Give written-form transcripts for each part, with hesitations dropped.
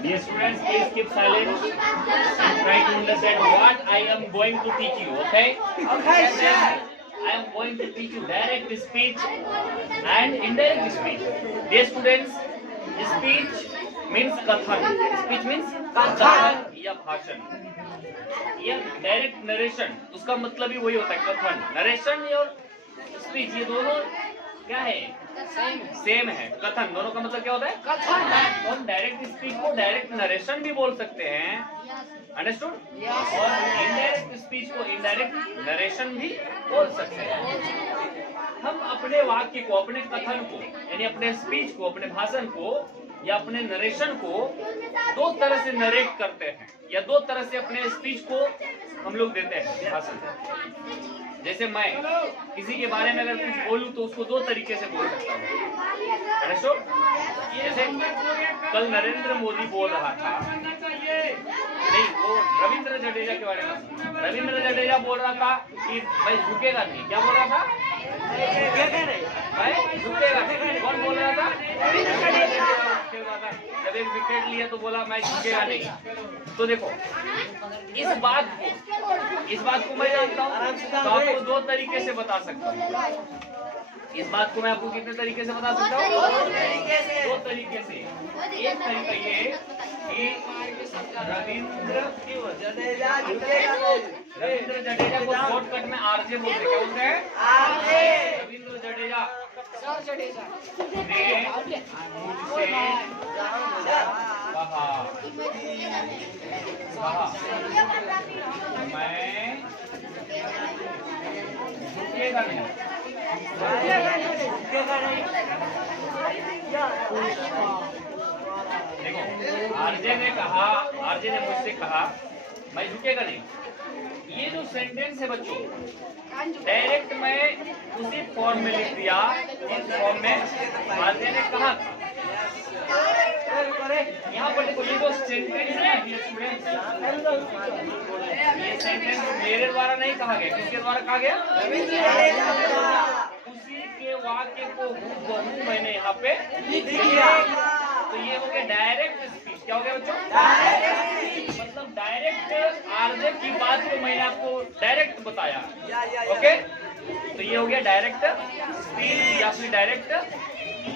Dear students, please keep silent and try to understand what I am going to teach you. Okay? Okay, sir. I am going to teach you direct speech and indirect speech. Dear students, speech means kathan. Speech means kathan या भाषण. या direct narration, उसका मतलब ही वही होता है कथन. Narration और स्पीच ये दोनों क्या है? सेम है. कथन दोनों का मतलब क्या होता है? कथन. तो हम डायरेक्ट स्पीच को डायरेक्ट नरेशन भी बोल सकते हैं. अंडरस्टूड? और इनडायरेक्ट स्पीच को इनडायरेक्ट नरेशन भी बोल सकते हैं. हम अपने वाक्य को, अपने कथन को, यानी अपने स्पीच को, अपने भाषण को या अपने नरेशन को दो तरह से नरेट करते हैं या दो तरह से अपने स्पीच को हम लोग देते हैं भाषण. जैसे मैं किसी के बारे में अगर कुछ बोलूं तो उसको दो तरीके से बोल सकता हूँ. जैसे कल नरेंद्र मोदी बोल रहा था, नहीं वो रविंद्र जडेजा के बारे में. रविंद्र जडेजा बोल रहा था कि भाई झुकेगा नहीं. क्या बोल रहा था? भाई झुकेगा नहीं. कौन बोल रहा था? जब एक विकेट लिया तो बोला मैं झुकेगा नहीं. तो देखो इस बात को मैं जानता हूँ तो आपको दो तरीके से बता सकता हूँ. इस बात को मैं आपको कितने तरीके से बता सकता हूँ? दो तरीके से. एक तरीका ये कि रविंद्र जडेजा को शॉर्टकट में आरजे बोलते. क्या बोलते हैं? रविंद्र जडेजा ने मुझसे मैं झुकेगा नहीं. देखो आरजे ने मुझसे कहा मैं झुकेगा नहीं. ये जो सेंटेंस है बच्चों, डायरेक्ट मैं उसी फॉर्म में लिख दिया जिस फॉर्म में आरजे ने कहा था. यहाँ पर देखो ये जो सेंटेंस है ये सेंटेंस मेरे द्वारा नहीं कहा गया. किसके द्वारा कहा गया? उसी के वाक्य को हूबहू मैंने यहाँ पे लिख दिया. तो ये हो गया डायरेक्ट स्पीच. क्या हो गया बच्चों? मतलब डायरेक्ट आरजे की बात को मैंने आपको डायरेक्ट बताया. ओके, तो ये हो गया डायरेक्ट स्पीच या फिर डायरेक्ट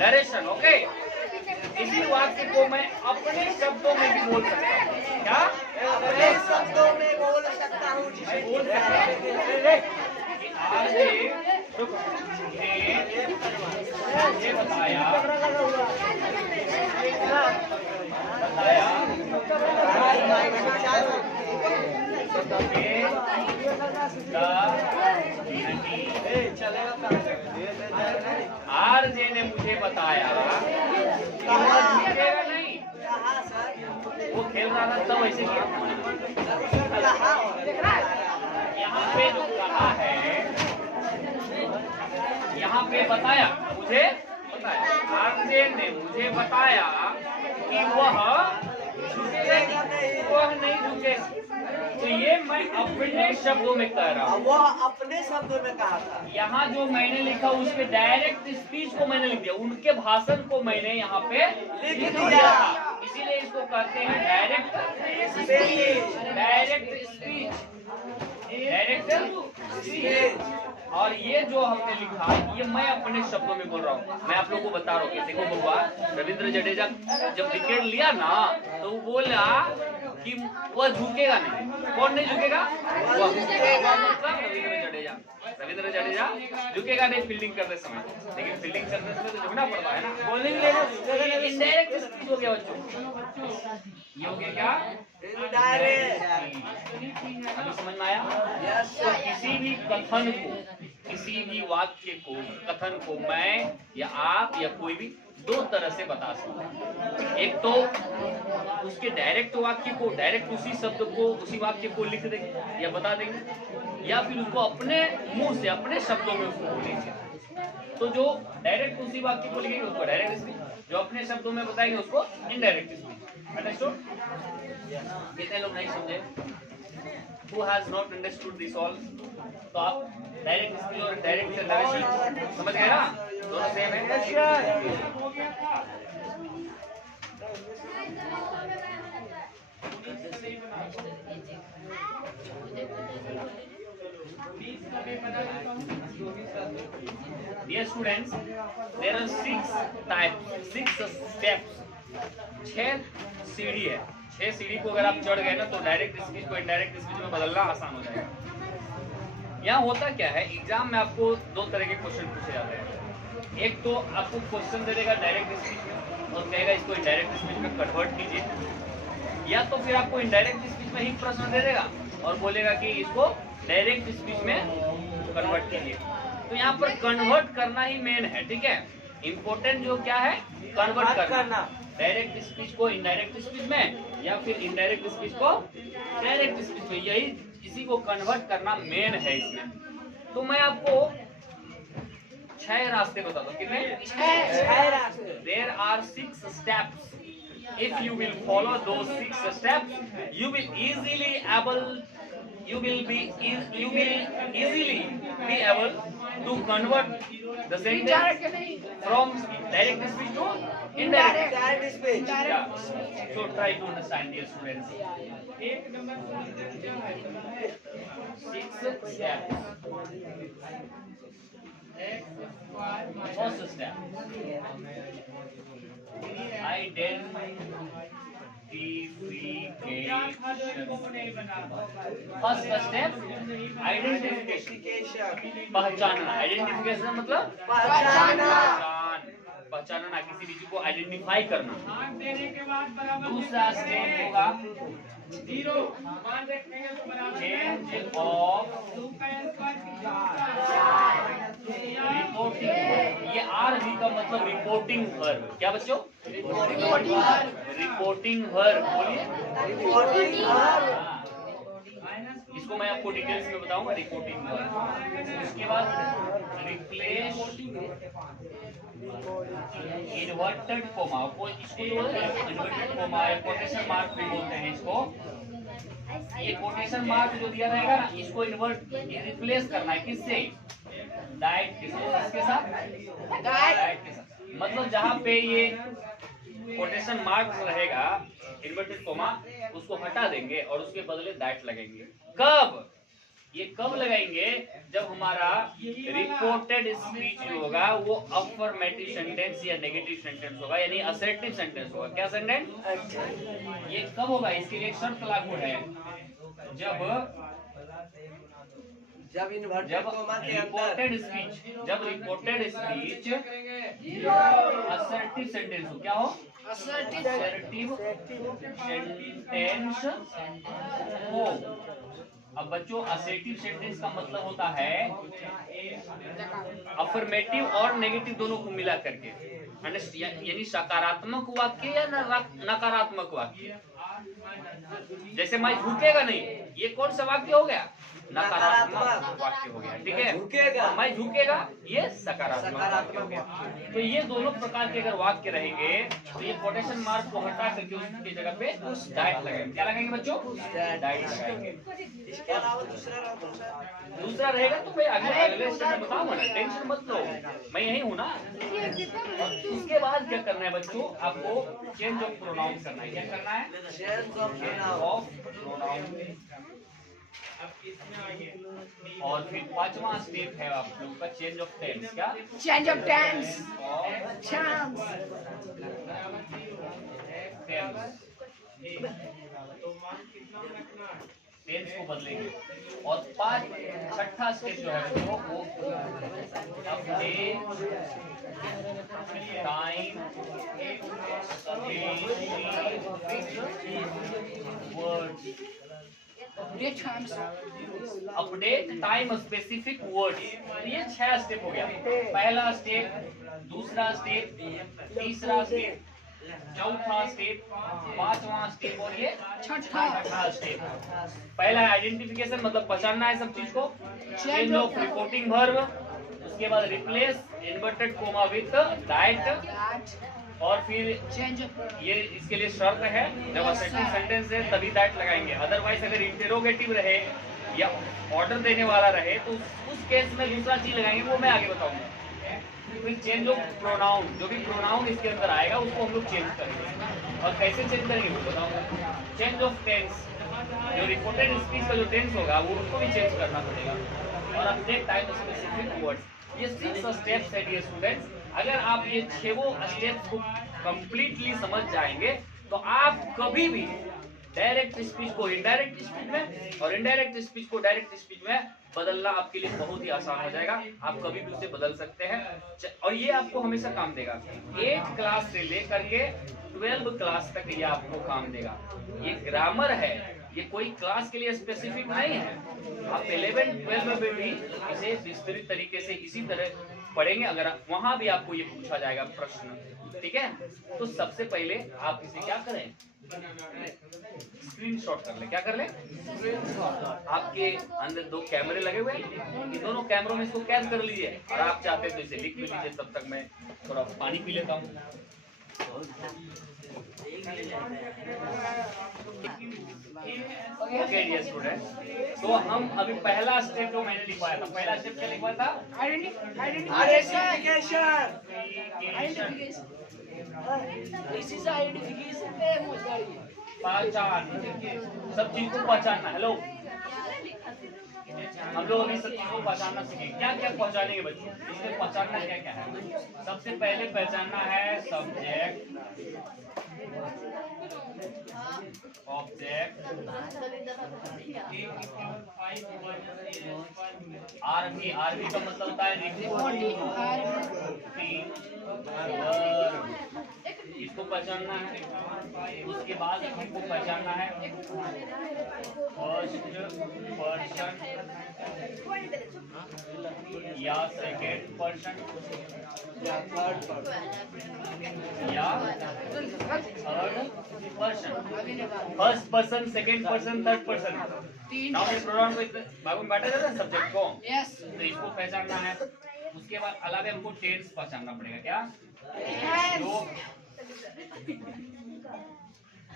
नरेशन. ओके, इसी वाक्य को मैं अपने शब्दों में भी बोल सकता हूँ. क्या? अपने शब्दों में बोल सकता हूँ. बोल सकता हूँ कि आरजे ने बताया आरजे ने मुझे बताया कि वो झुकेगा नहीं. वो खेल रहा था तब ऐसे किया. यहाँ पे जो कहा है, यहाँ पे बताया मुझे, आरजे ने मुझे बताया कि वह नहीं झुकेगा. तो ये मैं अपने शब्दों में कह रहा हूँ. वो अपने शब्दों में कहा था. यहाँ जो मैंने लिखा उसके डायरेक्ट स्पीच को मैंने लिख दिया. उनके भाषण को मैंने यहाँ पे लिख दिया. इसीलिए इसको कहते हैं डायरेक्ट स्पीच. Direct speech. और ये जो हमने लिखा ये मैं अपने शब्दों में बोल रहा हूँ. मैं आप लोगों को बता रहा हूँ कि देखो बबुआ, रविंद्र जडेजा जब विकेट लिया ना तो वो बोला कि वह झुकेगा नहीं. कौन नहीं झुकेगा? वह मतलब रविंद्र जडेजा झुकेगा नहीं फील्डिंग करते समय. लेकिन फील्डिंग करते समय तो झुकना पड़ता है ना. बॉलिंग इनडायरेक्ट स्पीच हो गया बच्चों. ये हो गया क्या? अभी समझ में आया? तो किसी भी कथन को, किसी भी वाक्य को, कथन को मैं या आप या कोई भी दो तरह से बता सकता हूँ. एक तो उसके डायरेक्ट वाक्य को, डायरेक्ट उसी शब्द को, उसी वाक्य को लिख देंगे या बता देंगे, या फिर उसको अपने मुंह से, अपने शब्दों में उसको बोलेंगे. तो जो डायरेक्ट उसी वाक्य को लिखेंगे उसको डायरेक्ट स्पीच, जो अपने शब्दों में बताएंगे उसको इनडायरेक्ट स्पीच. अंडरस्टूड? कितने लोग नहीं समझे? Who has not understood this all? तो आप डायरेक्ट स्पीच और डायरेक्ट नरेशन समझ गए ना? दोनों सेम है. students, there are 6 types, 6 steps. 6 सीढ़ी है। 6 सीढ़ी को अगर आप चढ़ गए ना तो डायरेक्ट स्पीच को इनडायरेक्ट स्पीच में बदलना आसान हो जाएगा। यहाँ होता क्या है, एग्जाम में आपको 2 तरह के क्वेश्चन पूछे जाते हैं। एक तो आपको क्वेश्चन दे देगा डायरेक्ट स्पीच में और कहेगा इसको इनडायरेक्ट स्पीच में कन्वर्ट कीजिए, या तो फिर आपको इनडायरेक्ट स्पीच में ही प्रश्न दे देगा और बोलेगा कि इसको डायरेक्ट स्पीच में कन्वर्ट कीजिए। तो यहाँ पर कन्वर्ट करना ही मेन है, ठीक है। इम्पोर्टेंट जो क्या है, कन्वर्ट करना, डायरेक्ट स्पीच को इनडायरेक्ट स्पीच में या फिर इनडायरेक्ट स्पीच को डायरेक्ट स्पीच में, यही इसी को कन्वर्ट करना मेन है इसमें। तो मैं आपको 6 रास्ते बताता हूँ। कितने? 6 रास्ते। There are 6 steps. If you will follow those 6 steps, you will easily easily be able to convert the sentence from direct speech to indirect. Direct speech. Yeah. So try to understand, dear students. 6 steps. First step. First step identification, पहचानना। Identification मतलब पहचानना, किसी चीज को identify करना। दूसरा step होगा change of reporting. ये RV का मतलब रिपोर्टिंग वर्ब। क्या बच्चों? Reporting verb. बोलिए। इसको मैं आपको डिटेल्स में बताऊंगा, रिपोर्टिंग वर्ब। उसके बाद रिप्लेस इन्वर्टेड कोमा, इसको इन्वर्टेड कोमा या कोटेशन मार्क भी बोलते हैं इसको। ये कोटेशन मार्क जो दिया रहेगा ना, इसको रिप्लेस करना है। किससे? डाइट के साथ। किसके साथ? डाइट के साथ। मतलब जहाँ पे ये कोटेशन मार्क रहेगा इन्वर्टेड कोमा, उसको हटा देंगे और उसके बदले दैट लगेंगे। कब? ये कब लगाएंगे? जब हमारा रिपोर्टेड स्पीच होगा वो अफर्मेटिव सेंटेंस या नेगेटिव सेंटेंस होगा, यानी असर्टिव सेंटेंस होगा। क्या सेंटेंस? ये कब होगा? इसके लिए एक शर्त लागू है। जब रिपोर्टेड स्पीच असर्टिव सेंटेंस हो। क्या हो? असर्टिव सेंटेंस हो। अब बच्चों, असर्टिव सेंटेंस का मतलब होता है अफर्मेटिव और नेगेटिव दोनों को मिला करके, यानी सकारात्मक वाक्य या नकारात्मक वाक्य। जैसे मैं झुकेगा नहीं, ये कौन सा वाक्य हो गया? नकारात्मक वाक्य हो गया, ठीक है। झुकेगा, मैं झुकेगा, ये सकारात्मक वाक्य हो गया। तो ये दोनों प्रकार के अगर वाक्य रहेंगे तो ये कोटेशन मार्क को हटा करके उसकी जगह पे डाइट लगाएंगे। क्या लगाएंगे बच्चों? डाइट लगाएंगे। इसके अलावा दूसरा रहेगा तो मैं अगले स्टेप में बताऊंगा ना, टेंशन मत लो, मैं यही हूँ ना। उसके बाद क्या करना है बच्चों? आपको चेंज ऑफ प्रोनाउन करना है। क्या करना है? Change of pronoun. और फिर 5वां स्टेप है आप लोग का चेंज ऑफ टेंस। क्या? Change of tense. टेंस को बदलेंगे। और 6ठा स्टेप जो है वो update time words. Update time specific words. ये 6 स्टेप हो गया। पहला स्टेप, दूसरा स्टेप, तीसरा स्टेप, चौथा स्टेप, 5वां स्टेप और ये 6ठा स्टेप। पहला है आइडेंटिफिकेशन, मतलब पहचानना है सब चीज को। Change of reporting verb. उसके बाद replace inverted coma with that. और फिर ये इसके लिए शर्त है, जब असर्टिव सेंटेंस है तभी दैट लगाएंगे। अदरवाइज अगर इंटेरोगेटिव रहे या ऑर्डर देने वाला रहे तो उस केस में दूसरा चीज लगाएंगे, वो मैं आगे बताऊंगा। फिर चेंज ऑफ प्रोनाउन, जो भी प्रोनाउन इसके अंदर आएगा उसको हम लोग चेंज करेंगे। और कैसे चेंज करेंगे वो बताऊंगा। चेंज ऑफ टेंस, जो रिपोर्टेड स्पीच का जो टेंस होगा वो उसको भी चेंज करना पड़ेगा। और अपडेट टाइम स्पेसिफिक वर्ड्स, ये 6 स्टेप्स है डियर स्टूडेंट्स। अगर आप ये 6 स्टेप्स को कंप्लीटली समझ जाएंगे तो आप कभी भी डायरेक्ट स्पीच को इनडायरेक्ट स्पीच में और इनडायरेक्ट स्पीच को डायरेक्ट स्पीच में बदलना आपके लिए बहुत ही आसान हो जाएगा। आप कभी भी उसे बदल सकते हैं और ये आपको हमेशा काम देगा। 8 क्लास से लेकर के 12 क्लास तक ये आपको काम देगा। ये ग्रामर है, ये कोई क्लास के लिए स्पेसिफिक नहीं है। आप 11-12 में भी इसे विस्तृत तरीके से इसी तरह पढ़ेंगे। अगर वहां भी आपको ये पूछा जाएगा प्रश्न, ठीक है, तो सबसे पहले आप इसे क्या करें, स्क्रीनशॉट कर ले। क्या कर ले? आपके अंदर 2 कैमरे लगे हुए हैं, इन दोनों कैमरों में इसको कैद कर लीजिए और आप चाहते तो इसे लिख भी लीजिए। तब तक मैं थोड़ा पानी पी लेता हूँ। ओके डियर स्टूडेंट, तो हम अभी पहला स्टेप जो मैंने लिखवाया था, पहला स्टेप क्या लिखवाया था? पहचान, सब चीज को पहचानना। हेलो, हम लोग अभी सब चीज को पहचानना सीखेंगे। क्या क्या पहचानेंगे बच्चों? इसमें पहचानना क्या क्या है? सबसे पहले पहचानना है सब्जेक्ट, ऑब्जेक्ट, आरबी। आरबी का मतलब होता है रिपोर्टिंग वर्ब, इसको पहचानना है। उसके बाद हमको पहचानना है फर्स्ट पर्सन या सेकेंड पर्सन या third person, first person, second person, third person. Now ये प्रोनाउन को बाबू में बांटा जाता है सब्जेक्ट को। यस, तो इसको पहचानना है। उसके बाद अलावा हमको टेंस पहचानना पड़ेगा। क्या?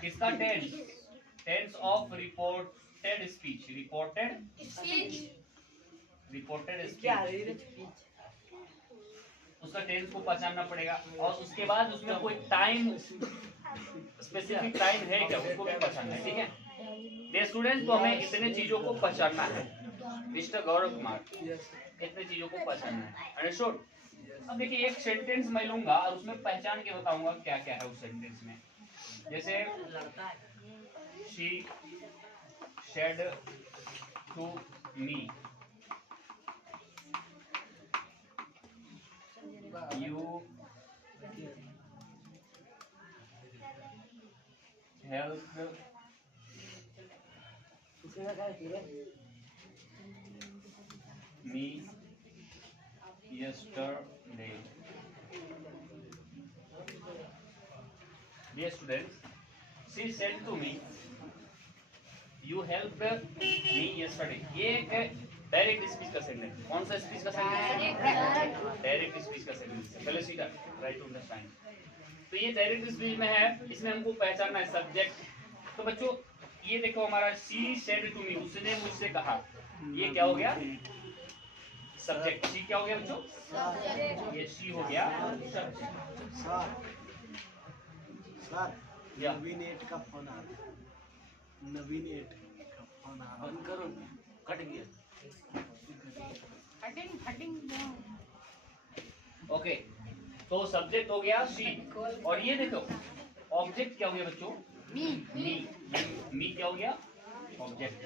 किसका tense? Tense of reported speech. Reported speech, उसका टेंस को पहचानना पड़ेगा। और उसके बाद उसमें कोई टाइम, स्पेसिफिक टाइम है क्या, उसको भी पहचानना है। ठीक है डियर स्टूडेंट्स, तो हमें इतने चीजों को पहचानना है। मिस्टर गौरव कुमार, इतने चीजों को पहचानना है। अंडरस्टूड? अब देखिए, एक सेंटेंस मैं लूंगा और उसमें पहचान के बताऊंगा क्या क्या है उस सेंटेंस में। जैसे she said to me, you help me yesterday. Dear students, she said to me, you helped me yesterday. ये एक डायरेक्ट स्पीच का सेंटेंस। कौन सा स्पीच का सेंटेंस? डायरेक्ट स्पीच का सेंटेंस। पहले सीधा ट्राई टू अंडरस्टैंड। तो ये डायरेक्ट स्पीच में है, इसमें हमको पहचानना है सब्जेक्ट। तो बच्चों ये देखो, हमारा she said to me, उसने मुझसे कहा, ये क्या हो गया? सब्जेक्ट। सी क्या हो गया बच्चों? ये सी हो गया सब्जेक्ट। सर नवीन 8 का फोन आ रहा है, नवीन 8 का फोन आ रहा है। बंद करो, कट गया। ओके, तो सब्जेक्ट हो गया सी। और ये देखो ऑब्जेक्ट क्या हो गया बच्चों? मी। मी क्या हो गया? ऑब्जेक्ट।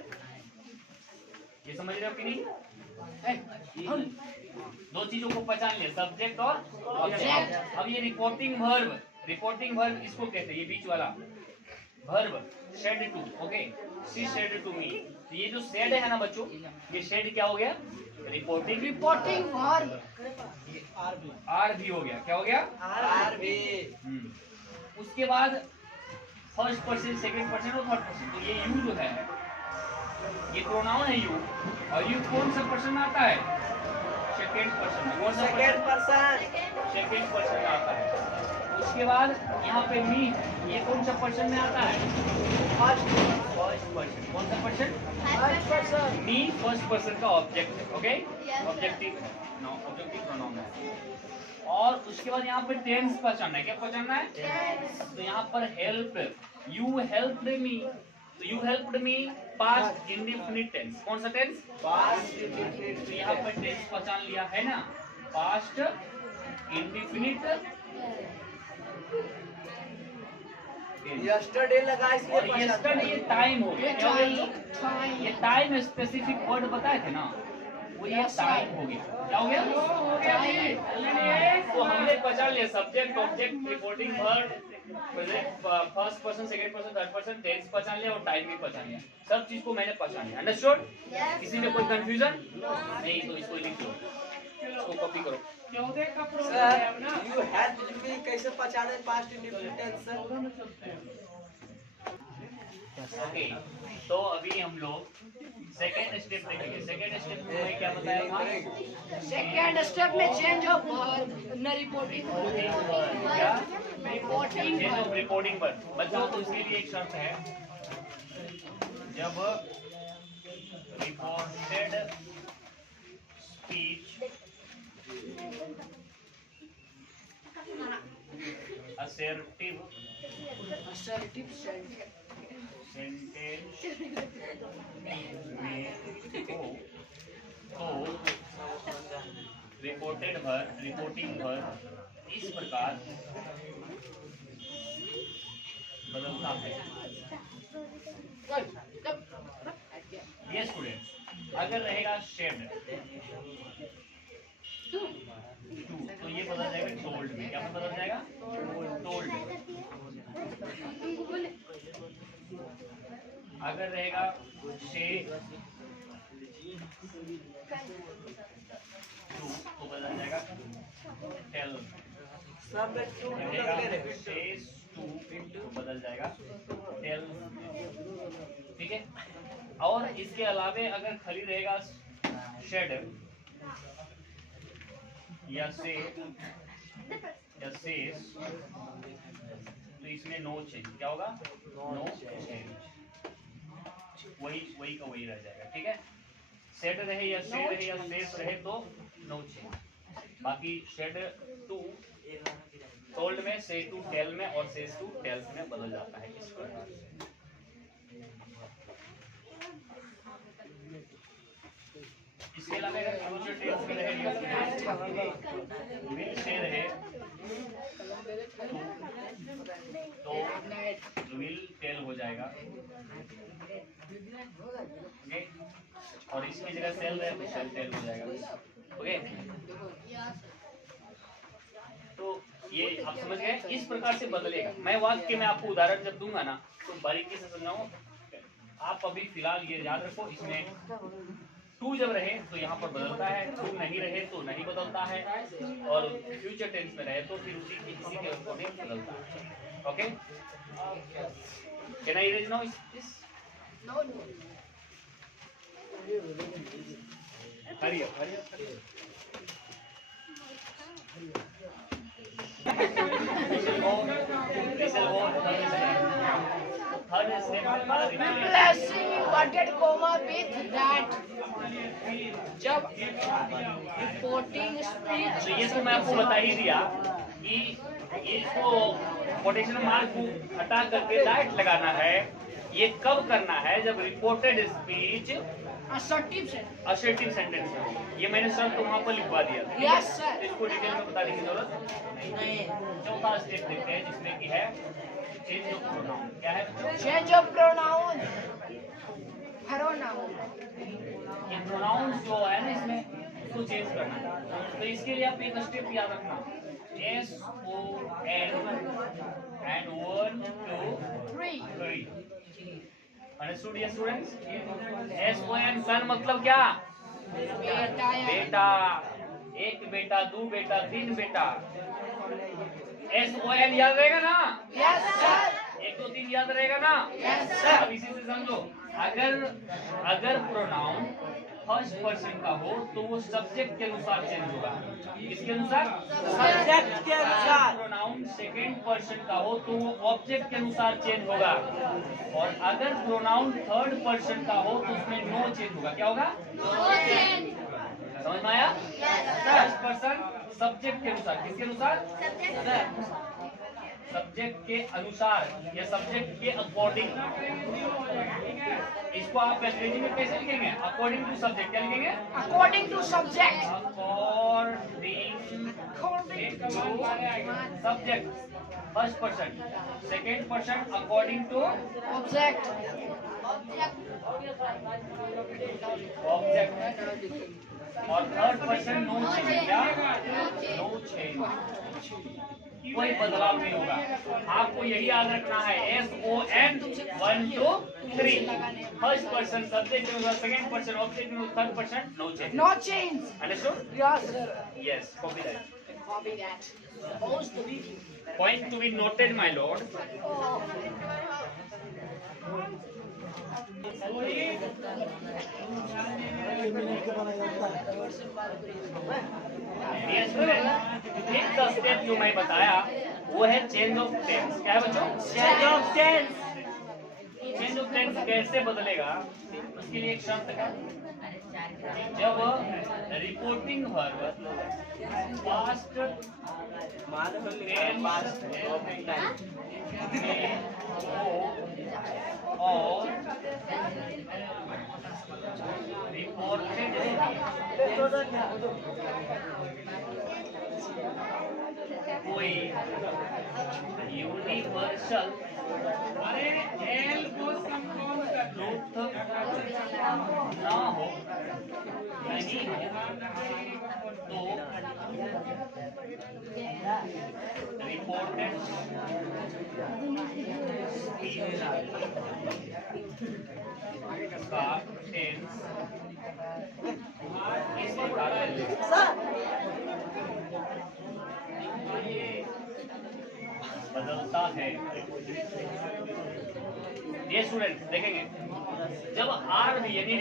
ये समझ रहे हो कि नहीं? दो चीजों को पहचान लिया, सब्जेक्ट और ऑब्जेक्ट। अब ये रिपोर्टिंग वर्ब, रिपोर्टिंग वर्ब इसको कहते हैं, ये बीच वाला verb said to. Okay, she said to me. ये जो शेड है ना बच्चों, ये शेड क्या हो गया? Reporting verb. आर भी हो गया। क्या हो गया? आर भी। उसके बाद फर्स्ट पर्सन, सेकंड पर्सन और थर्ड पर्सन। तो ये यू जो है, ये प्रोनाउन है यू, और यू कौन सा पर्सन में आता है? सेकंड पर्सन में। कौन सा? Second person. सेकंड पर्सन में आता है। उसके बाद यहाँ पे मी, ये कौन सा पर्सन में आता है? First person. कौन सा person? First person. Me first person का ऑब्जेक्ट है। ओके, ऑब्जेक्टिव है, ऑब्जेक्टिव प्रोनाउन है। और उसके बाद यहाँ पे टेंस पहचानना है। क्या पहचानना है? तो यहाँ पर हेल्प, यू हेल्प्ड मी, तो you helped me past indefinite tense. कौन सा टेंस? Past indefinite. तो यहाँ पर टेंस पहचान लिया है ना। पास्ट इंडिफिनिट यस्टरडे लगा इसलिए और यस्टरडे ये टाइम हो गया। क्या हो गया? ये टाइम स्पेसिफिक वर्ड बताए थे ना, वो ये टाइम हो गया। क्या हो गया? तो हमने पहचान लिया subject object reporting word first person second person third person tense पहचान लिया और टाइम भी पहचान लिया। सब चीज को मैंने पहचान लिया। अंडरस्टूड? किसी में कोई कंफ्यूजन नहीं? तो इसको लिख लो, इसको कॉपी करो। सर यू हैड भी कैसे पहचाने past indefinite tense sir? Okay, तो अभी हम लोग सेकेंड स्टेप देखेंगे। सेकेंड स्टेप में क्या बताया था? सेकेंड स्टेप में चेंज ऑफ न रिपोर्टिंग क्या? रिपोर्टिंग चेंज ऑफ रिपोर्टिंग पर बच्चों, तो इसके लिए एक शर्त है, जब रिपोर्टेड स्पीच assertive सेंटेंस में हो तो रिपोर्टिंग वर्ब इस प्रकार बदलता है। ये स्टूडेंट्स, अगर रहेगा शेड टू तो ये बदल जाएगा टोल्ड में। क्या बदल जाएगा? टोल्ड। अगर रहेगा शे टू तो बदल जाएगा टेल। सब में टू रहेगा लगे रहे। शेस टू तो बदल जाएगा टेल। ठीक है। और इसके अलावे अगर खाली रहेगा शेड या से या सेस तो इसमें नो चेंज। क्या होगा? No change. वही का वही रह जाएगा। ठीक है। सेड रहे या से रहे या सेस रहे तो नो चेंज। बाकी शेड टू टोल्ड में, से टू टेल में और सेस टू टेल्स में बदल जाता है इस प्रकार से। इसके अलावा अगर फ्यूचर टेंस में रहे विल से रहे तो विल टेल हो जाएगा। ओके, और इसकी जगह सेल रहे तो सेल टेल हो जाएगा। ओके, तो ये आप समझ गए? इस प्रकार से बदलेगा। मैं वाक्य में आपको उदाहरण जब दूंगा ना तो बारीकी से समझाऊं। आप अभी फिलहाल ये याद रखो, इसमें टू जब रहे तो यहाँ पर बदलता है, टू नहीं रहे तो नहीं बदलता है, और फ्यूचर टेंस में रहे तो फिर इसी के अकॉर्डिंग बदलता है। Okay, can I erase now this? Hurry up Replacing inverted comma with that. जब रिपोर्टिंग स्पीच, तो ये तो मैं आपको बता ही दिया कि इसको कोटेशन मार्क को हटा करके लाइट लगाना है। ये कब करना है? जब रिपोर्टेड स्पीच असर्टिव सेंटेंस है। ये मैंने शब्द तो वहाँ पर लिखवा दिया। Yes, sir. इसको डिटेल में बताने की जरूरत नहीं। चौथा स्टेप देखते हैं जिसमें कि है चेंज ऑफ प्रोनाउन। क्या है? Change of pronoun. ये प्रोनाउन जो है ना इसमें उसको चेंज करना है। तो इसके लिए आप एक स्टेप याद रखना, SON एंड 1 2 3। अंडरस्टूड ये स्टूडेंट्स? SON सन मतलब क्या? बेटा। एक बेटा, दो बेटा, तीन बेटा। SON याद रहेगा ना? Yes sir. 1 2 3 याद रहेगा ना? Yes sir. अब इसी से समझो, अगर प्रोनाउन फर्स्ट पर्सन का हो तो वो सब्जेक्ट के अनुसार चेंज होगा। किसके अनुसार? सब्जेक्ट के अनुसार। प्रोनाउन सेकंड पर्सन का हो तो वो ऑब्जेक्ट के अनुसार चेंज होगा। और अगर प्रोनाउन थर्ड पर्सन का हो तो उसमें नो चेंज होगा। क्या होगा? समझ में आया? फर्स्ट पर्सन सब्जेक्ट के अनुसार। किसके अनुसार? सब्जेक्ट के अनुसार या सब्जेक्ट के अकॉर्डिंग। इसको आप अंग्रेजी में कैसे लिखेंगे? According to subject. क्या लिखेंगे? According to subject. According to subject, first person. Second person according to Object. Object. और थर्ड पर्सन नो चेंज। क्या? नो चेंज, कोई बदलाव नहीं होगा। आपको यही याद रखना है। SON 1 2 3। फर्स्ट पर्सन सब्जेक्ट में, सेकंड पर्सन ऑब्जेक्ट में, third person no change. No change. Understood? Yes, sir. Yes, copy that. Copy that. Pause the video. Point to be noted my lord. एक स्टेप जो मैं बताया वो है change of tense. क्या है बच्चों? Change of tense. Change of tense कैसे बदलेगा? उसके लिए एक शर्त है। जब रिपोर्टिंग वर्ब पास्ट और रिपोर्टेड कोई यूनिवर्सल ट्रूथ ना हो, नहीं तो रिपोर्टेड का टेंस इस प्रकार बदलता है। ये स्टूडेंट देखेंगे, जब आर यानी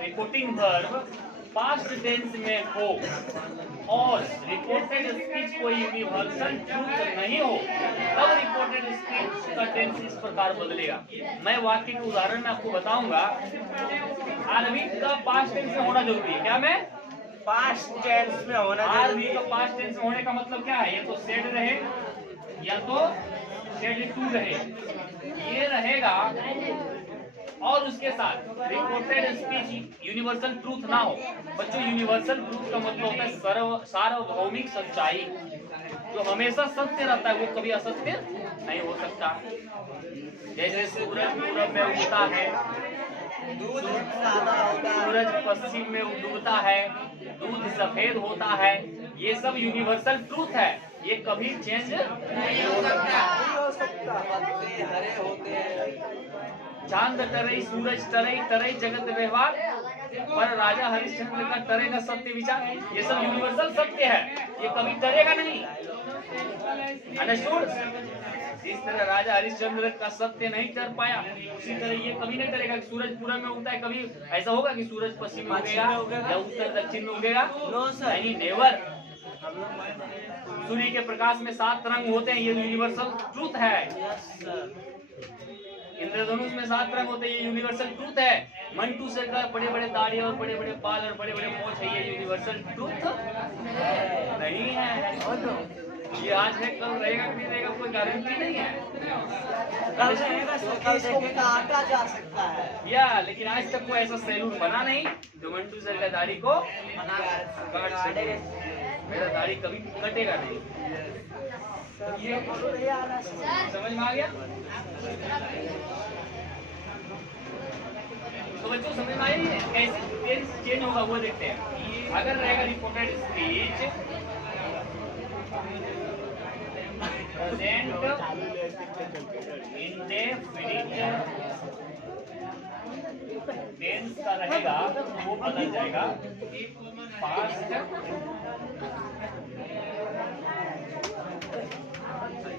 रिपोर्टिंग वर्ब पास्ट टेंस में हो और रिपोर्टेड स्पीच कोई यूनिवर्सल ट्रूथ नहीं हो, तब रिपोर्टेड स्पीच का टेंस इस प्रकार बदलेगा। मैं वाक्य के उदाहरण में आपको बताऊंगा। आरवी का पास्ट टेंस में होना जरूरी है। क्या? मैं पास्ट टेंस में होना आरवी का पास्ट टेंस में होने का मतलब क्या है? या तो सेड रहे या तो सेड टू रहे, ये रहेगा। और उसके साथ रिपोर्टेड स्पीच यूनिवर्सल ट्रूथ ना हो। बच्चों, यूनिवर्सल ट्रूथ का मतलब होता है सार्वभौमिक सच्चाई, जो हमेशा सत्य रहता है, वो कभी असत्य नहीं हो सकता। जैसे सूरज पूरब में उगता है, सूरज पश्चिम में डूबता है, दूध सफेद होता है, ये सब यूनिवर्सल ट्रूथ है, ये कभी चेंज नहीं हो सकता। हरे होते हैं। चांद टरई सूरज टरई टरई जगत व्यवहार, पर राजा हरिश्चंद्र का टरेगा सत्य विचार, ये सब यूनिवर्सल सत्य है, ये कभी टरेगा नहीं। अंडरस्टूड? जिस तरह राजा हरिश्चंद्र का सत्य नहीं कर पाया, उसी तरह ये कभी नहीं करेगा कि सूरज पूरब में उगता है। कभी ऐसा होगा कि सूरज पश्चिम में उगेगा या उत्तर दक्षिण में उगेगा? नो सर, नहीं, नेवर। सूर्य के प्रकाश में 7 रंग होते हैं, ये यूनिवर्सल ट्रूथ है। इंद्रधनुष में 7 रंग होते हैं, ये यूनिवर्सल ट्रूथ है। मंटू सर का बड़े बड़े दाढ़ी और बड़े बड़े बाल और बड़े बड़े मूंछ है, ये यूनिवर्सल ट्रूथ नहीं है। ये आज है, कल रहेगा कि नहीं रहेगा कोई गारंटी नहीं है। कल रहेगा तो इसको काटा जा सकता है। या लेकिन आज तक कोई ऐसा सैलून बना नहीं जो मंटू सर का दाढ़ी को काट सके। मेरा दाढ़ी कभी कटेगा नहीं। ये समझ में आ गया? तो बच्चों समझ में आया कैसे टेंस चेंज होगा वो देखते हैं। अगर रहेगा reported speech present indefinite tense का रहेगा तो वो बदल जाएगा past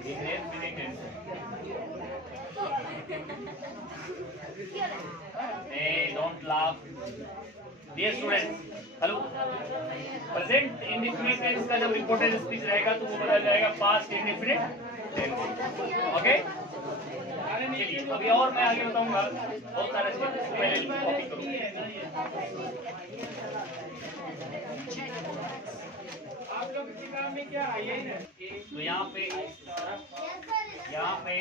indefinite. Don't laugh. Dear students, hello. Present indefinite tense का जब रिपोर्टेड स्पीच रहेगा तो वो बदल जाएगा पास्ट इंडेफिनिट टेंस। ओके? चलिए अभी और मैं आगे बताऊंगा बहुत सारे स्टेप्स, पहले कॉपी करो। तो यहाँ पे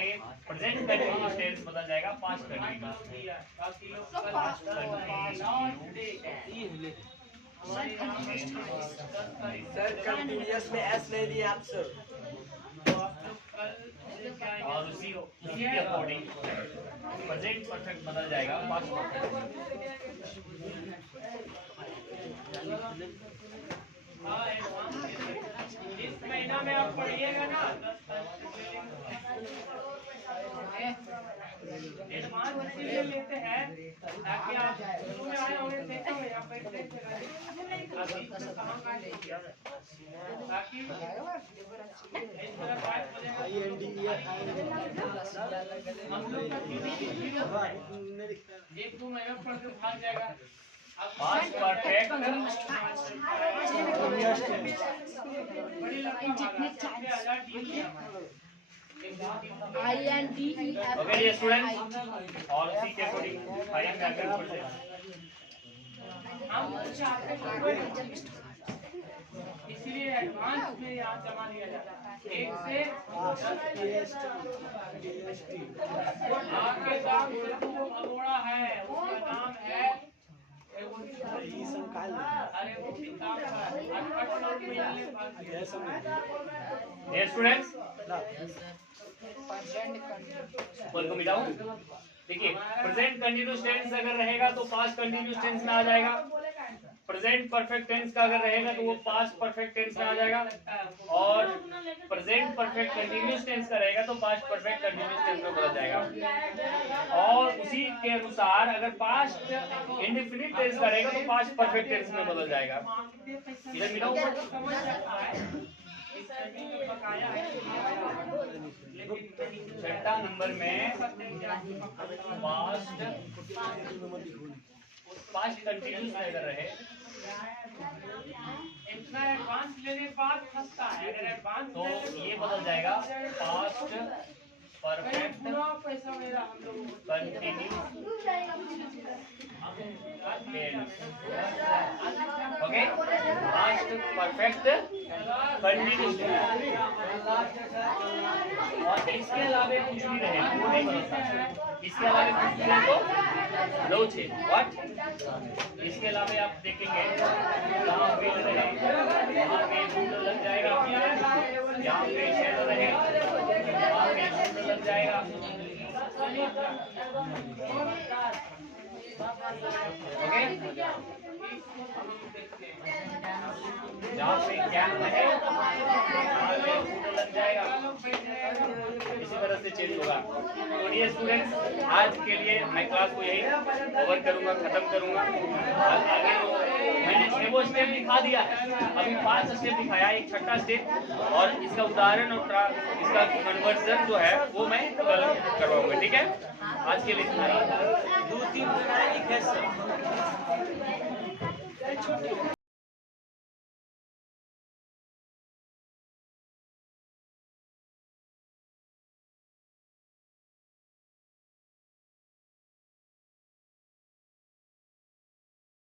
प्रेजेंट कंटिन्यूअस टेंस बदल जाएगा पास्ट कंटिन्यूअस। सर कंटिन्यूअस में एस नहीं दिया आप सर। और उसी के अकॉर्डिंग प्रेजेंट परफेक्ट बदल जाएगा पास्ट परफेक्ट। इस महीना में आप पढ़िएगा ना एडवांस इसलिए लेते हैं ताकि आप शुरू में आए होंगे सेशन में आप बैठते ताकि हम लोग का एक दो महीना पढ़ के भाग जाएगा। पास्ट परफेक्ट बड़ी INDEF ओके ये स्टूडेंट्स और उसी के अकॉर्डिंग फाइनल में आकर फिर से इसीलिए एडवांस में यहाँ जमा लिया जाता है। एक से आपके दाम से जो भगोड़ा है उसका नाम है अरे वो भी काम है ये स्टूडेंट्स ऊपर को मिलाऊं। देखिए प्रेजेंट कंटिन्यूअस टेंस अगर रहेगा तो पास्ट कंटिन्यूअस टेंस में आ जाएगा। प्रेजेंट परफेक्ट टेंस का अगर रहेगा तो वो पास्ट परफेक्ट टेंस में आ जाएगा। और प्रेजेंट परफेक्ट कंटिन्यूअस टेंस का रहेगा तो पास्ट परफेक्ट कंटिन्यूअस टेंस में बदल जाएगा। और उसी के अनुसार अगर पास्ट इंडेफिनिट टेंस का रहेगा तो पास्ट परफेक्ट टेंस में बदल जाएगा। इधर मिलाऊं छठा नंबर में पास्ट कंटिन्यूअस अगर रहे इतना एडवांस लेने के बाद फंसता है। अगर एडवांस तो ये बदल जाएगा पास्ट परफेक्ट पैसा मेरा हम लोग continuous tense. Okay past perfect continuous और इसके अलावा कुछ भी रहे वो नहीं बदलता। इसके अलावा कुछ भी रहे तो लो छे व्हाट। इसके अलावा आप देखेंगे यहाँ पे रहे यहाँ पे शूटर लग जाएगा, यहाँ पे शेडो रहे यहाँ पे शूटर लग जाएगा। ओके जहाँ पे कैप रहे यहाँ पे शूटर लग जाएगा। इसी तरह से चेंज होगा। तो ये स्टूडेंट्स आज के लिए मैं क्लास को यही ओवर करूंगा, खत्म करूंगा। आगे मैंने 6 स्टेप दिखा दिया है, अभी 5 स्टेप दिखाया, एक छठा स्टेप और इसका उदाहरण और इसका कन्वर्जन जो है वो मैं कल करवाऊंगा। ठीक है आज के लिए इतना ही। 2-3 लिखे सर।